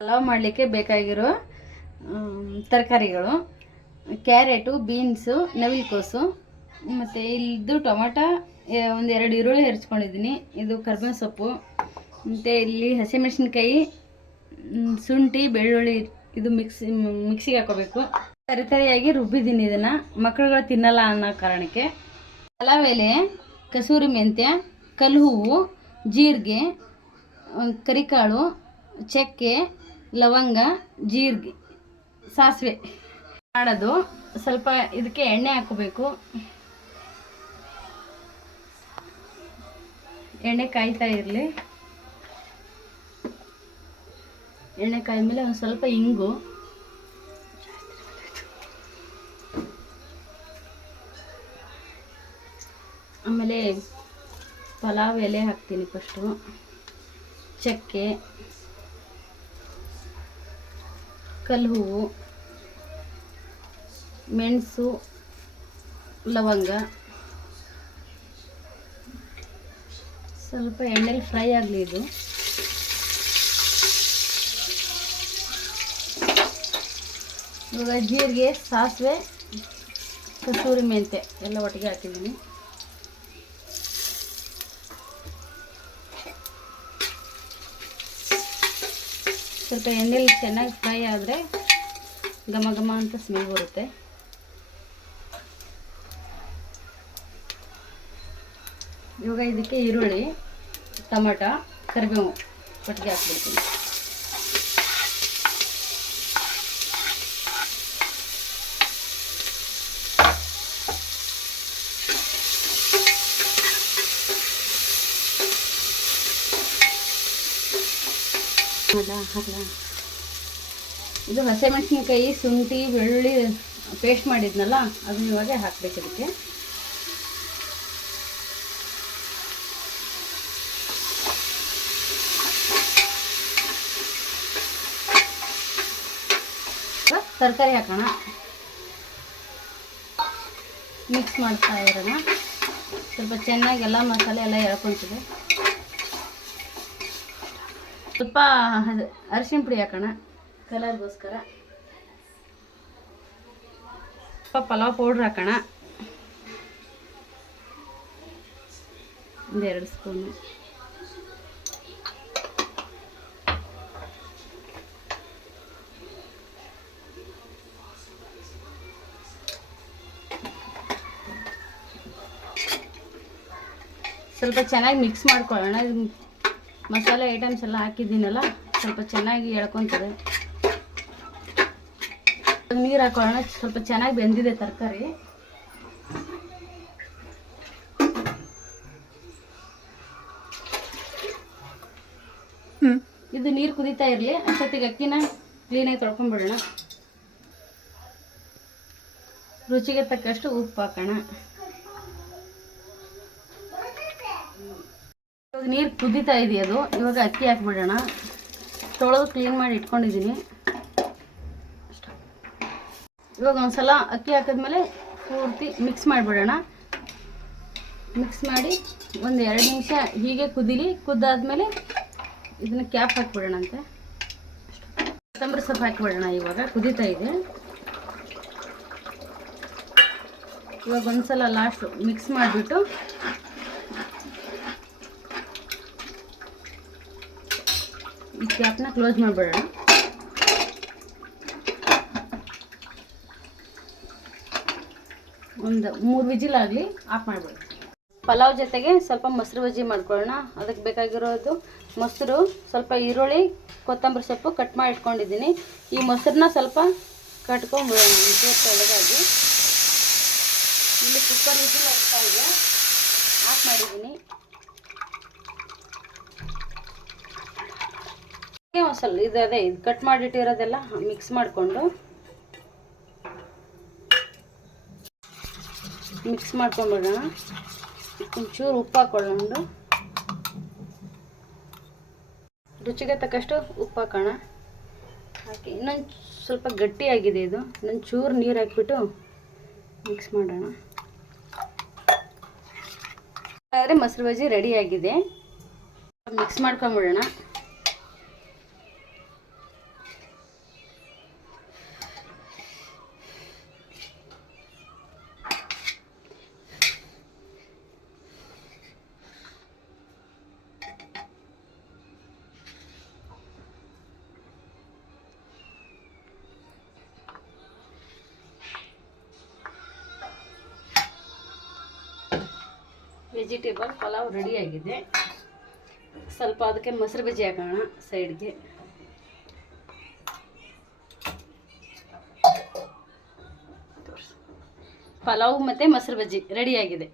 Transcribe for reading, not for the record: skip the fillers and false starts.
ಪಲಾವ್ ಮಾಡಲಿಕ್ಕೆ ಬೇಕಾಗಿರೋ ತರಕಾರಿಗಳು ಕ್ಯಾರೆಟು, ಬೀನ್ಸು, ನವಿಲುಕೋಸು ಮತ್ತು ಇಲ್ಲಿದ್ದು ಟೊಮಾಟೊ, ಒಂದೆರಡು ಈರುಳ್ಳಿ ಹೆರ್ಚ್ಕೊಂಡಿದ್ದೀನಿ. ಇದು ಕರ್ಬೇವಿನ ಸೊಪ್ಪು ಮತ್ತು ಇಲ್ಲಿ ಹಸಿಮೆಣಸಿನ್ಕಾಯಿ, ಶುಂಠಿ, ಬೆಳ್ಳುಳ್ಳಿ ಇದು ಮಿಕ್ಸಿಗೆ ಹಾಕೋಬೇಕು. ತರಿಯಾಗಿ ರುಬ್ಬಿದ್ದೀನಿ. ಇದನ್ನು ಮಕ್ಕಳುಗಳು ತಿನ್ನಲ್ಲ ಅನ್ನೋ ಕಾರಣಕ್ಕೆ. ಪಲಾವ್ ಎಲೆ, ಕಸೂರಿ ಮೆಂತ್ಯ, ಕಲ್ಲು ಹೂವು, ಜೀರಿಗೆ, ಕರಿಕಾಳು, ಚಕ್ಕೆ, ಲವಂಗ, ಜೀರಿಗೆ, ಸಾಸಿವೆ ಮಾಡೋದು. ಸ್ವಲ್ಪ ಇದಕ್ಕೆ ಎಣ್ಣೆ ಹಾಕೋಬೇಕು. ಎಣ್ಣೆ ಕಾಯ್ತಾ ಇರಲಿ. ಎಣ್ಣೆ ಕಾಯ್ದ ಮೇಲೆ ಒಂದು ಸ್ವಲ್ಪ ಇಂಗು, ಆಮೇಲೆ ಪಲಾವ್ ಎಲೆ ಹಾಕ್ತೀನಿ. ಫಸ್ಟು ಚಕ್ಕೆ, ಕಲ್ಲು ಹೂವು, ಮೆಣಸು, ಲವಂಗ ಸ್ವಲ್ಪ ಎಣ್ಣೆಲಿ ಫ್ರೈ ಆಗಲಿ. ಇದು ಇವಾಗ ಜೀರಿಗೆ, ಸಾಸಿವೆ, ಕಸೂರಿ ಮೆಂತ್ಯ ಎಲ್ಲ ಒಟ್ಟಿಗೆ ಹಾಕಿದ್ದೀನಿ. ಸ್ವಲ್ಪ ಎಣ್ಣೆಲಿ ಚೆನ್ನಾಗಿ ಫ್ರೈ ಆದರೆ ಘಮ ಘಮ ಅಂತ ಸ್ಮೆಲ್ ಬರುತ್ತೆ. ಇವಾಗ ಇದಕ್ಕೆ ಈರುಳ್ಳಿ, ಟೊಮೆಟೊ, ಕರಿಬೇವು ಒಟ್ಟಿಗೆ ಹಾಕ್ಬಿಡ್ತೀನಿ. ಇದು ಹಸಿಮೆಣಸಿನ್ಕಾಯಿ, ಶುಂಠಿ, ಬೆಳ್ಳುಳ್ಳಿ ಪೇಸ್ಟ್ ಮಾಡಿದ್ನಲ್ಲ ಅದನ್ನ ಇವಾಗ ಹಾಕ್ಬೇಕು. ಇದಕ್ಕೆ ತರಕಾರಿ ಹಾಕೋಣ. ಮಿಕ್ಸ್ ಮಾಡ್ತಾ ಇರೋಣ. ಸ್ವಲ್ಪ ಚೆನ್ನಾಗಿ ಎಲ್ಲ ಮಸಾಲೆ ಎಲ್ಲ ಎಳ್ಕೊತಿದೆ. ಸ್ವಲ್ಪ ಅರಿಶಿನ ಪುಡಿ ಹಾಕೋಣ ಕಲರ್ಗೋಸ್ಕರ. ಸ್ವಲ್ಪ ಪಲಾವ್ ಪೌಡ್ರ್ ಹಾಕೋಣ, ಒಂದೆರಡು ಸ್ಪೂನು. ಸ್ವಲ್ಪ ಚೆನ್ನಾಗಿ ಮಿಕ್ಸ್ ಮಾಡ್ಕೊಳ್ಳೋಣ. ಮಸಾಲೆ ಐಟಮ್ಸ್ ಎಲ್ಲ ಹಾಕಿದ್ದೀನಲ್ಲ, ಸ್ವಲ್ಪ ಚೆನ್ನಾಗಿ ಎಳ್ಕೊತದೆ. ನೀರು ಹಾಕೊಳ್ಳೋಣ. ಸ್ವಲ್ಪ ಚೆನ್ನಾಗಿ ಬೆಂದಿದೆ ತರಕಾರಿ. ಇದು ನೀರು ಕುದೀತಾ ಇರಲಿ. ಅಷ್ಟೊತ್ತಿಗೆ ಅಕ್ಕಿನ ಕ್ಲೀನಾಗಿ ತೊಳ್ಕೊಂಡ್ಬಿಡೋಣ. ರುಚಿಗೆ ತಕ್ಕಷ್ಟು ಉಪ್ಪು ಹಾಕೋಣ. ಇವಾಗ ನೀರು ಕುದೀತಾ ಇದೆಯದು. ಇವಾಗ ಅಕ್ಕಿ ಹಾಕ್ಬಿಡೋಣ. ತೊಳೆದು ಕ್ಲೀನ್ ಮಾಡಿ ಇಟ್ಕೊಂಡಿದ್ದೀನಿ. ಇವಾಗ ಒಂದ್ಸಲ ಅಕ್ಕಿ ಹಾಕಿದ್ಮೇಲೆ ಪೂರ್ತಿ ಮಿಕ್ಸ್ ಮಾಡಿಬಿಡೋಣ. ಮಿಕ್ಸ್ ಮಾಡಿ ಒಂದು 2 ನಿಮಿಷ ಹೀಗೆ ಕುದೀಲಿ. ಕುದ್ದಾದ್ಮೇಲೆ ಇದನ್ನು ಕ್ಯಾಪ್ ಹಾಕಿಬಿಡೋಣಂತೆ. ಕೊತ್ತಂಬರಿ ಸೊಪ್ಪು ಹಾಕಿಬಿಡೋಣ. ಇವಾಗ ಕುದೀತಾ ಇದೆ. ಇವಾಗ ಒಂದ್ಸಲ ಲಾಸ್ಟ್ ಮಿಕ್ಸ್ ಮಾಡಿಬಿಟ್ಟು ಈ ಕ್ಯಾಪ್ನ ಕ್ಲೋಸ್ ಮಾಡಿಬಿಡೋಣ. ಒಂದು 3 ವಿಜಿಲ್ ಆಗಲಿ, ಆಫ್ ಮಾಡಿಬಿಡೋಣ. ಪಲಾವ್ ಜೊತೆಗೆ ಸ್ವಲ್ಪ ಮೊಸರು ಬಜ್ಜಿ ಮಾಡ್ಕೊಳ್ಳೋಣ. ಅದಕ್ಕೆ ಬೇಕಾಗಿರೋದು ಮೊಸರು, ಸ್ವಲ್ಪ ಈರುಳ್ಳಿ, ಕೊತ್ತಂಬರಿ ಸೊಪ್ಪು ಕಟ್ ಮಾಡಿ ಇಟ್ಕೊಂಡಿದ್ದೀನಿ. ಈ ಮೊಸರನ್ನ ಸ್ವಲ್ಪ ಕಟ್ಕೊಂಡ್ಬಿಡೋಣ ಒಳಗಾಗಿ. ಇಲ್ಲಿ ಕುಕ್ಕರ್ ವಿಜಿಲ್ ಆಗ್ತಾ ಇದೆ, ಆಫ್ ಮಾಡಿದ್ದೀನಿ. ಒಂದು ಸ್ವಲ್ಪ ಇದು ಕಟ್ ಮಾಡಿಟ್ಟಿರೋದೆಲ್ಲ ಮಿಕ್ಸ್ ಮಾಡಿಕೊಂಡು ಮಿಕ್ಸ್ ಮಾಡ್ಕೊಂಡ್ಬಿಡೋಣ. ಒಂಚೂರು ಉಪ್ಪು ಹಾಕ್ಕೊಳ್ಳೋಣ. ರುಚಿಗೆ ತಕ್ಕಷ್ಟು ಉಪ್ಪು ಹಾಕೋಣ. ಹಾಕಿ ಇನ್ನೊಂದು ಸ್ವಲ್ಪ ಗಟ್ಟಿಯಾಗಿದೆ ಇದು. ಇನ್ನೊಂದು ಚೂರು ನೀರು ಹಾಕಿಬಿಟ್ಟು ಮಿಕ್ಸ್ ಮಾಡೋಣ. ಆದರೆ ಮೊಸರು ಬಜ್ಜಿ ರೆಡಿಯಾಗಿದೆ. ಮಿಕ್ಸ್ ಮಾಡ್ಕೊಂಬಿಡೋಣ. ವೆಜಿಟೇಬಲ್ ಪಲಾವ್ ರೆಡಿಯಾಗಿದೆ. ಸ್ವಲ್ಪ ಅದಕ್ಕೆ ಮೊಸರು ಬಜ್ಜಿ ಹಾಕೋಣ ಸೈಡ್ಗೆ. ಪಲಾವ್ ಮತ್ತು ಮೊಸರು ಬಜ್ಜಿ ರೆಡಿಯಾಗಿದೆ.